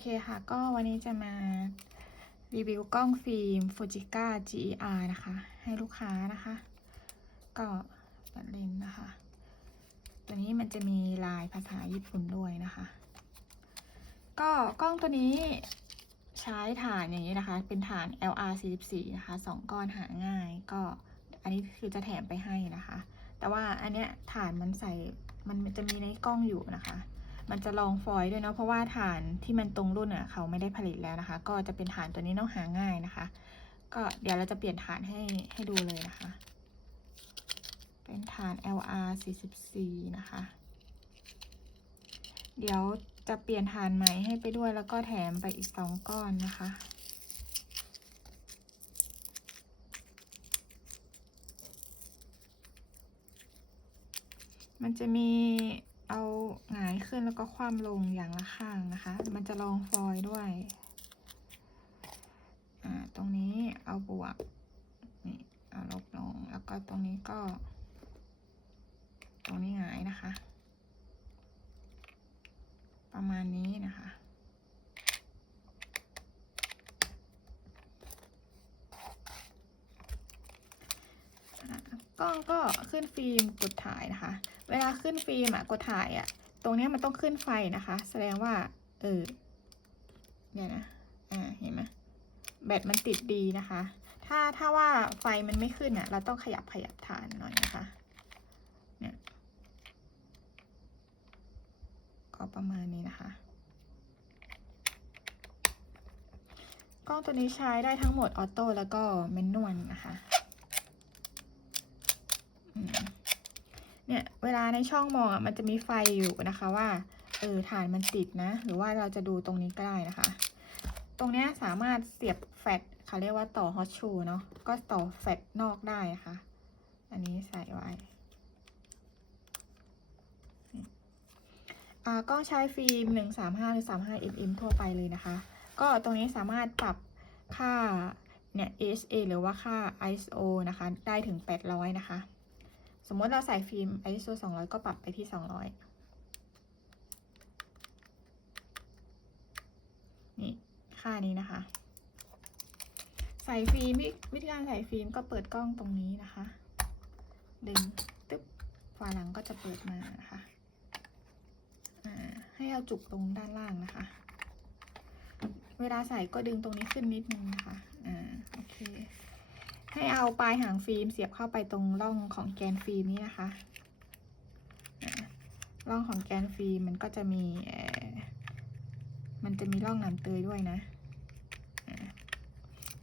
เคค่ะ ก็วันนี้จะมารีวิวกล้องฟิล์ม Fujica GER นะคะ ให้ลูกค้านะคะ ก็เปิดเลนส์นะคะ ตัวนี้มันจะมีลายภาษาญี่ปุ่นด้วยนะคะ ก็กล้องตัวนี้ใช้ฐานอย่างนี้นะคะ เป็นฐาน LR 44นะคะสองก้อนหาง่าย ก็อันนี้คือจะแถมไปให้นะคะ แต่ว่าอันเนี้ยฐานมันใส่มันจะมีในกล้องอยู่นะคะ มันจะลองฟอยล์ด้วยเนาะเพราะว่าฐานที่มันตรงรุ่นอะเขาไม่ได้ผลิตแล้วนะคะ ก็จะเป็นฐานตัวนี้เนาะหาง่ายนะคะ ก็เดี๋ยวเราจะเปลี่ยนฐานให้ให้ดูเลยนะคะ เป็นฐาน LR 44นะคะ เดี๋ยวจะเปลี่ยนฐานใหม่ให้ไปด้วยแล้วก็แถมไปอีกสองก้อนนะคะมันจะมี เอาหงายขึ้นแล้วก็คว่ำลงอย่างละข้างนะคะ มันจะลองฟอยล์ด้วยอ่าตรงนี้เอาบวกนี่เอาลบลงแล้วก็ตรงนี้ก็ ตรงนี้หงายนะคะ ประมาณนี้นะคะ กล้องก็ขึ้นฟิล์มกดถ่ายนะคะ เวลาขึ้นฟิล์มอะกดถ่ายอะตรงนี้มันต้องขึ้นไฟนะคะ แสดงว่า เออเนี่ยนะอ่าเห็นไหมแบตมันติดดีนะคะ ถ้าถ้าว่าไฟมันไม่ขึ้นอะเราต้องขยับขยับฐานหน่อยนะคะเนี่ยก็ประมาณนี้นะคะกล้องตัวนี้ใช้ได้ทั้งหมดออโต้แล้วก็แมนนวลนะคะ อืม เนี่ยเวลาในช่องมองอะมันจะมีไฟอยู่นะคะว่าเออฐานมันติดนะ หรือว่าเราจะดูตรงนี้ก็ได้นะคะ ตรงนี้สามารถเสียบแฟลชเขาเรียกว่าต่อฮอตชูเนาะก็ต่อแฟลชนอกได้นะคะอันนี้ใส่ไว้อ่ากล้องใช้ฟิล์ม 135 หรือ 35 mm ทั่วไปเลยนะคะ ก็ตรงนี้สามารถปรับค่าเนี่ย HA หรือว่าค่า ISO นะคะ ได้ถึง 800 นะคะ สมมติเราใส่ฟิล์ม ISO 200 ก็ปรับไปที่ 200 นี่ ค่านี้นะคะ ใส่ฟิล์มวิธีการใส่ฟิล์มก็เปิดกล้องตรงนี้นะคะ ดึง ตึ๊บฝาหลังก็จะเปิดมานะคะอ่าให้เอาจุกตรงด้านล่างนะคะ เวลาใส่ก็ดึงตรงนี้ขึ้นนิดนึงนะคะ อ่า โอเค ให้เอาปลายหางฟิล์มเสียบเข้าไปตรงร่องของแกนฟิล์มนี้นะคะร่องของแกนฟิล์มมันก็จะมีมันจะมีร่องหนามเตยด้วยนะ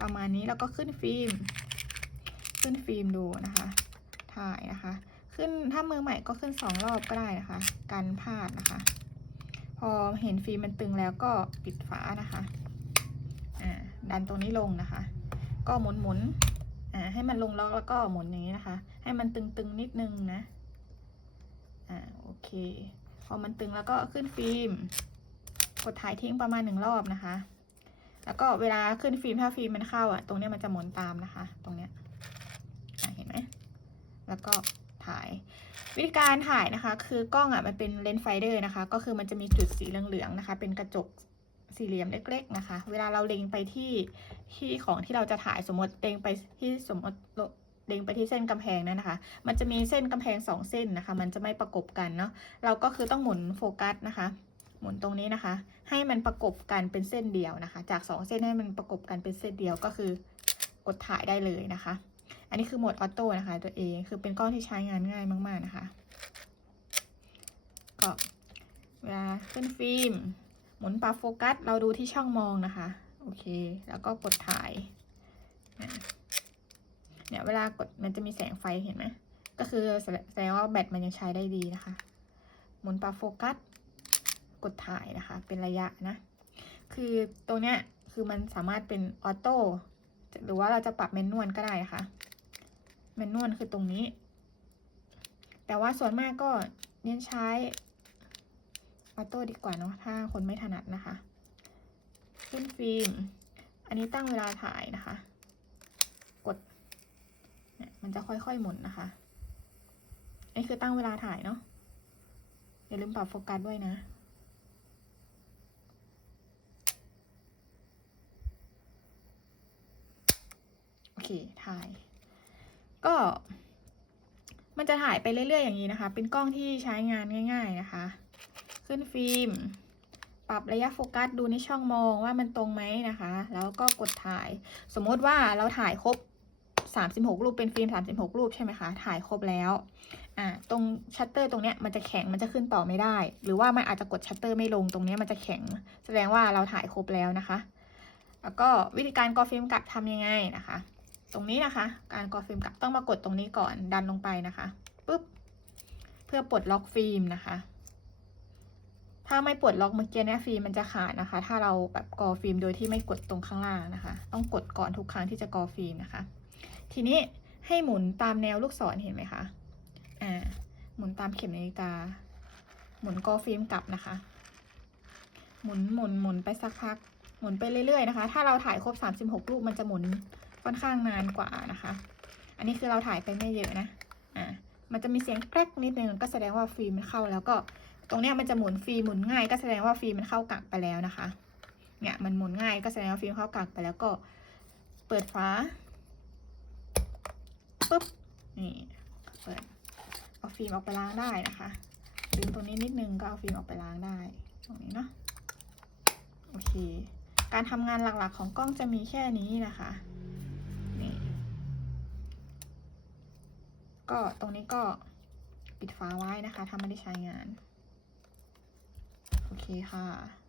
ประมาณนี้แล้วก็ขึ้นฟิล์ม ขึ้นฟิล์มดูนะคะ ถ่ายนะคะ ขึ้นถ้ามือใหม่ก็ขึ้นสองรอบก็ได้นะคะ กันพลาดนะคะ พอเห็นฟิล์มมันตึงแล้วก็ปิดฝานะคะดันตรงนี้ลงนะคะ ก็หมุนหมุน อ่าให้มันลงล็อกแล้วก็หมุนอย่างนี้นะคะ ให้มันตึงๆนิดนึงนะ อ่าโอเค พอมันตึงแล้วก็ขึ้นฟิล์ม กดถ่ายทิ้งประมาณหนึ่งรอบนะคะ แล้วก็เวลาขึ้นฟิล์มถ้าฟิล์มมันเข้าอะ ตรงเนี้ยมันจะหมุนตามนะคะ ตรงเนี้ยเห็นไหมแล้วก็ถ่ายวิธีการถ่ายนะคะ คือกล้องอะมันเป็นเลนส์ไฟเดอร์นะคะ ก็คือมันจะมีจุดสีเหลืองๆนะคะ เป็นกระจก สี่เหลี่ยมเล็ก ๆ นะคะ เวลาเราเล็งไปที่ที่ของที่เราจะถ่ายสมมติเล็งไปที่สมมติเล็งไปที่เส้นกำแพงนั้นนะคะ มันจะมีเส้นกำแพงสองเส้นนะคะ มันจะไม่ประกบกันเนาะ เราก็คือต้องหมุนโฟกัสนะคะ หมุนตรงนี้นะคะ ให้มันประกบกันเป็นเส้นเดียวนะคะ จากสองเส้นให้มันประกบกันเป็นเส้นเดียวก็คือกดถ่ายได้เลยนะคะ อันนี้คือโหมดออโต้นะคะ ตัวเองคือเป็นกล้องที่ใช้งานง่ายมาก ๆนะคะ ก็เวลาขึ้นฟิล์ม มุนปรับโฟกัส เราดูที่ช่องมองนะคะ โอเค แล้วก็กดถ่าย เนี่ยเวลากดมันจะมีแสงไฟเห็นไหมก็คือแสดงว่าแบตมันยังใช้ได้ดีนะคะ หมุนปรับโฟกัส กดถ่ายนะคะ เป็นระยะนะ คือตรงเนี้ยคือมันสามารถเป็นออโต้หรือว่าเราจะปรับแมนนวลก็ได้นะคะแมนนวลคือตรงนี้ แต่ว่าส่วนมากก็เน้นใช้ ออโต้ดีกว่าเนาะถ้าคนไม่ถนัดนะคะ ขึ้นฟิล์ม อันนี้ตั้งเวลาถ่ายนะคะ กดเนี่ยมันจะค่อยๆหมุนนะคะอันนี้คือตั้งเวลาถ่ายเนาะอย่าลืมปรับโฟกัสด้วยนะโอเคถ่าย ก็มันจะถ่ายไปเรื่อยๆอย่างนี้นะคะ เป็นกล้องที่ใช้งานง่าย ๆนะคะ ขึ้นฟิล์ม ปรับระยะโฟกัสดูในช่องมองว่ามันตรงไหมนะคะ แล้วก็กดถ่าย สมมติว่าเราถ่ายครบ 36 รูปเป็นฟิล์ม 36 รูปใช่ไหมคะ ถ่ายครบแล้ว อ่า ตรงชัตเตอร์ตรงเนี้ยมันจะแข็ง มันจะขึ้นต่อไม่ได้ หรือว่ามันอาจจะกดชัตเตอร์ไม่ลง ตรงเนี้ยมันจะแข็ง แสดงว่าเราถ่ายครบแล้วนะคะ แล้วก็วิธีการกอฟิล์มกลับทำยังไงนะคะ ตรงนี้นะคะ การกอฟิล์มกลับต้องมากดตรงนี้ก่อน ดันลงไปนะคะปุ๊บ เพื่อปลดล็อกฟิล์มนะคะ ถ้าไม่ปลดล็อกเมื่อกี้เนี่ยฟิล์มมันจะขาดนะคะ ถ้าเราแบบกอฟิล์มโดยที่ไม่กดตรงข้างล่างนะคะ ต้องกดก่อนทุกครั้งที่จะกอฟิล์มนะคะ ทีนี้ให้หมุนตามแนวลูกศรเห็นไหมคะ อ่า หมุนตามเข็มนาฬิกา หมุนกอฟิล์มกลับนะคะ หมุนหมุนหมุนไปสักพัก หมุนไปเรื่อยๆนะคะ ถ้าเราถ่ายครบ 36 รูปมันจะหมุนค่อนข้างนานกว่านะคะ อันนี้คือเราถ่ายไปไม่เยอะนะ อ่า มันจะมีเสียงแกรกนิดนึงก็แสดงว่าฟิล์มมันเข้าแล้วก็ ตรงเนี้ยมันจะหมุนฟิล์มหมุนง่าย ก็แสดงว่าฟิล์มมันเข้ากากไปแล้วนะคะ เนี่ยมันหมุนง่ายก็แสดงว่าฟิล์มเข้ากากไปแล้วก็เปิดฝาปุ๊บนี่เปิดเอาฟิล์มออกไปล้างได้นะคะดึงตรงนี้นิดนึงก็เอาฟิล์มออกไปล้างได้ตรงนี้เนาะโอเค การทำงานหลักๆของกล้องจะมีแค่นี้นะคะนี่ก็ตรงนี้ก็ปิดฝาไว้นะคะถ้าไม่ได้ใช้งาน โอเคค่ะ